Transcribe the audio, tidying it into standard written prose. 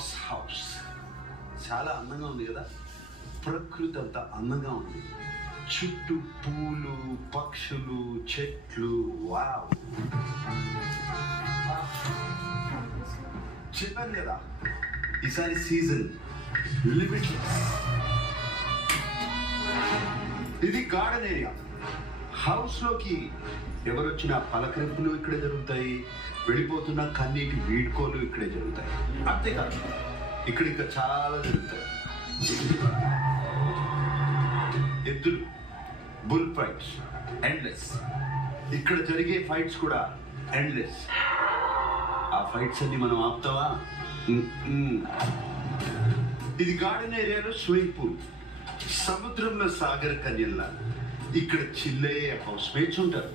Glass house చాలా అందంగా ఉంది కదా. ప్రకృతి అంతా అందంగా ఉంది. చుట్టూ పూలు, పక్షులు, చెట్లు. వావ్, చెప్పాను కదా ఈసారి సీజన్ లిమిట్లెస్. ఇది గార్డెన్ ఏరియా. హౌస్ లోకి ఎవరొచ్చినా పలకరింపులు ఇక్కడే జరుగుతాయి, వెళ్ళిపోతున్న కన్నీటి వీడ్కోలు ఇక్కడే జరుగుతాయి. అంతేకాదు ఇక్కడ ఇంకా చాలా జరుగుతాయి. ఎద్దులు, బుల్ ఫైట్స్ ఎండ్లెస్. ఇక్కడ జరిగే ఫైట్స్ కూడా ఎండ్లెస్. ఆ ఫైట్స్ అన్ని మనం ఆపుతావా? ఇది గార్డెన్ ఏరియాలో స్విమ్మింగ్ పూల్. సముద్రంలో సాగర కన్యల్లా ఇక్కడ చిల్లయ్యే హౌస్ మేట్స్ ఉంటారు.